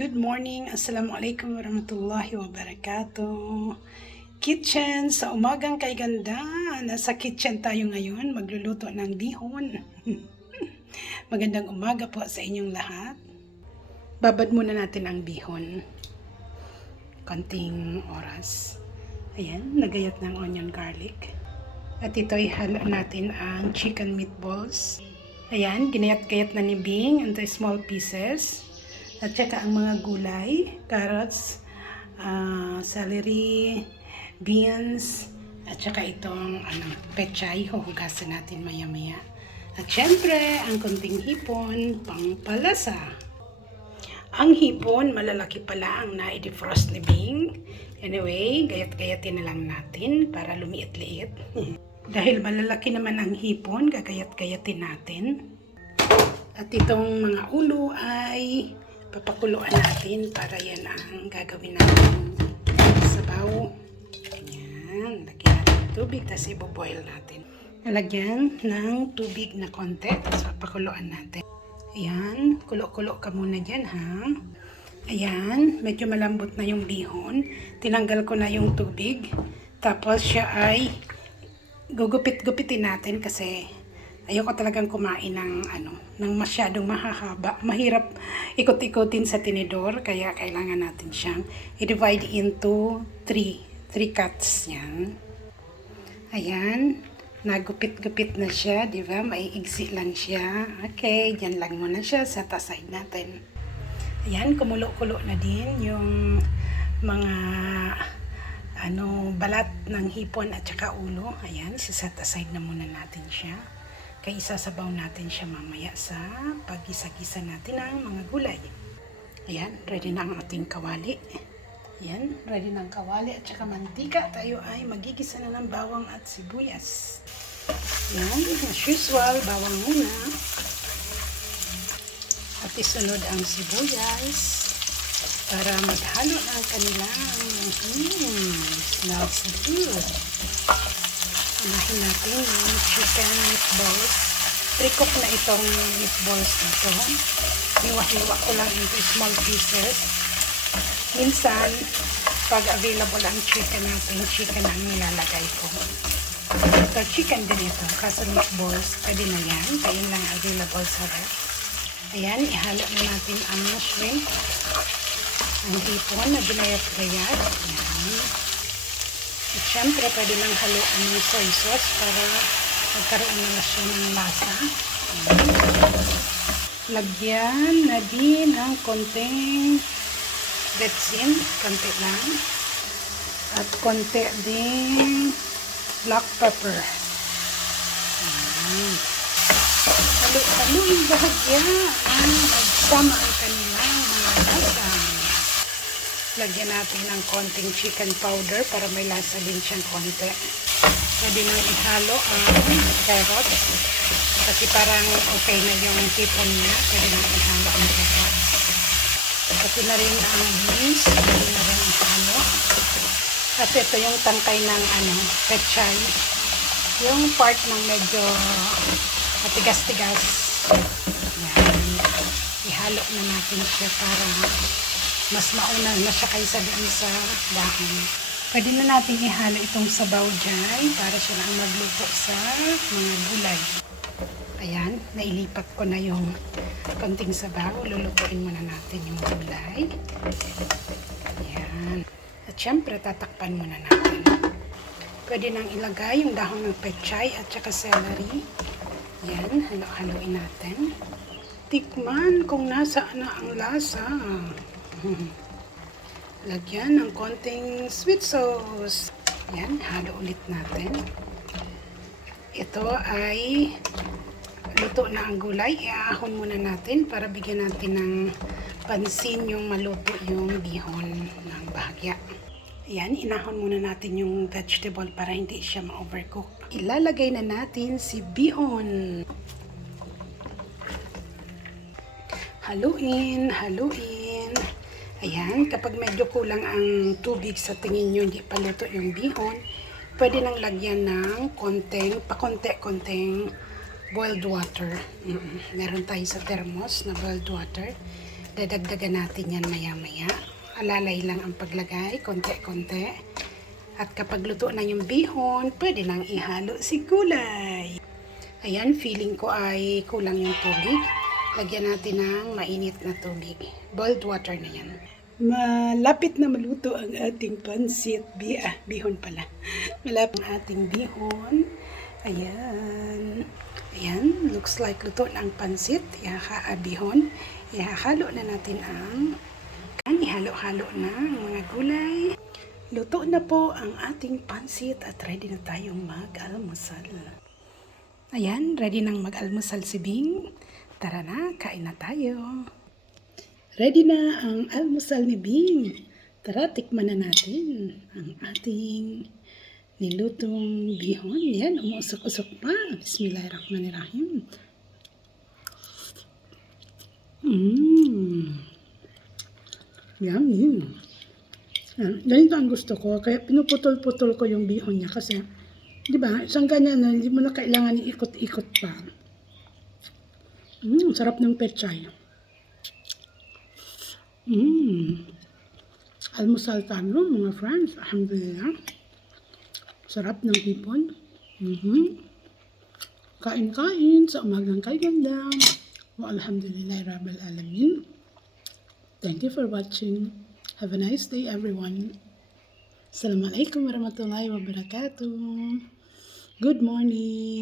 Good morning. Assalamualaikum warahmatullahi wabarakatuh. Kitchen, sa umagang kay ganda. Nasa kitchen tayo ngayon. Magluluto ng bihon. Magandang umaga po sa inyong lahat. Babad muna natin ang bihon. Konting oras. Ayan, nagayat ng onion garlic. At ito'y halo natin ang chicken meatballs. Ayan, ginayat-gayat na ni Bing into small pieces. At saka ang mga gulay, carrots, celery, beans, at saka itong pechay, huhugasan natin maya-maya. At syempre, ang kunting hipon, pangpalasa. Ang hipon, malalaki pala ang na-defrost ni Bing. Anyway, gayat-gayatin na lang natin para lumiit-liit. Dahil malalaki naman ang hipon, gagayat-gayatin natin. At itong mga ulo ay papakuluan natin para yan ang gagawin natin sabaw. Ayan, lagyan natin tubig, tapos iboboil natin. Nalagyan ng tubig na konti, tapos papakuluan natin. Ayan, kulo-kulo ka muna dyan ha. Ayan, medyo malambot na yung bihon. Tinanggal ko na yung tubig. Tapos siya ay gugupit-gupitin natin kasi ayoko talagang kumain ng masyadong mahahaba. Mahirap ikot-ikotin sa tinidor, kaya kailangan natin siyang i-divide into 3 cuts. Yan. Ayan, nagupit-gupit na siya, di ba? May igsi lang siya. Okay, dyan lang muna siya sa side natin. Ayan, kumulo-kulo na din yung mga balat ng hipon at saka ulo. Ayan, set aside na muna natin siya. Kaya isasabaw natin siya mamaya sa pag-gisa-gisa natin ng mga gulay. Ayan, ready na ang ating kawali. Ayan, ready na ang kawali at saka mantika. Tayo ay magigisa na ng bawang at sibuyas. Ayan, as usual, bawang muna. At isunod ang sibuyas para maghalo ng kanilang smells good. Unahin natin yung chicken meatballs. Pre-cook na itong meatballs na ito. Hiwa-hiwa ko lang into small pieces. Minsan, pag available ang chicken natin, chicken ang nilalagay ko. Ito, chicken din ito. Kaso meatballs, pwede na yan. Kaya lang available sa ref. Ayan, ihalo na natin ang shrimp. Ang hipon na ginayat-gayat. Ayan. At syempre, pwede nang haluan ng soy sauce para magkaroon na siya ng lasa. Lagyan na din ng konting betsin, konti lang. At konti din black pepper. Halo-haloin bahagya ang magsama ang kanilang mga lasa. Lagyan natin ng konting chicken powder para may lasa din siyang konti. Pwede nang ihalo ang carrots. Kasi parang okay na yung hipon niya. Pwede nang ihalo ang carrots. Pati na rin ang beans. Pwede na rin ihalo. At ito yung tangkay ng pechay. Yung part ng medyo matigas-tigas. Yan. Ihalo na natin siya para mas mauna na siya kaysa doon sa dahon. Pwede na natin ihalo itong sabaw dyan para siya lang magluto sa mga gulay. Ayan, nailipat ko na yung konting sabaw. Lulutuin muna natin yung gulay. Ayan. At syempre, tatakpan muna natin. Pwede nang ilagay yung dahon ng pechay at saka celery. Ayan, halo-haloin natin. Tikman kung nasaan na ang lasa. Lagyan ng konting sweet sauce. Yan, halo ulit natin. Ito ay luto na ang gulay. Iahon muna natin para bigyan natin ng pansin yung maluto yung bihon ng bahagya. Yan, inahon muna natin yung vegetable para hindi siya ma-overcook. Ilalagay na natin si bihon. Haluin, haluin. Ayan, kapag medyo kulang ang tubig sa tingin nyo, hindi pa luto yung bihon, pwede nang lagyan ng pakonti-konting boiled water. Meron tayo sa thermos na boiled water. Dadagdagan natin yan maya-maya. Alalay lang ang paglagay, konti-konti. At kapag luto na yung bihon, pwede nang ihalo si gulay. Ayan, feeling ko ay kulang yung tubig. Lagyan natin ng mainit na tubig. Boiled water na yan. Malapit na maluto ang ating pansit. Bihon pala. Malapit ang ating bihon. Ayan. Ayan, looks like luto na ang pansit. Bihon. Ihahalo na natin ihalo-halo na ang mga gulay. Luto na po ang ating pansit at ready na tayong mag-almusal. Ayan, ready nang mag-almusal si Bing. Tara na, kain na tayo. Ready na ang almusal ni Bing. Tara, tikman na natin ang ating nilutong bihon. Yan, umuusok-usok pa. Bismillahirrahmanirrahim. Yummy. Ganito ang gusto ko. Kaya pinuputol-putol ko yung bihon niya kasi, di ba, isang ganyan na hindi mo na kailangan iikot-ikot pa. Sarap ng pechay. Almusal tayo, mga friends. Alhamdulillah. Sarap ng hipon. Kain-kain sa umagang kay ganda. Alhamdulillah Rabbil Alamin. Thank you for watching. Have a nice day, everyone. Assalamualaikum warahmatullahi wabarakatuh. Good morning.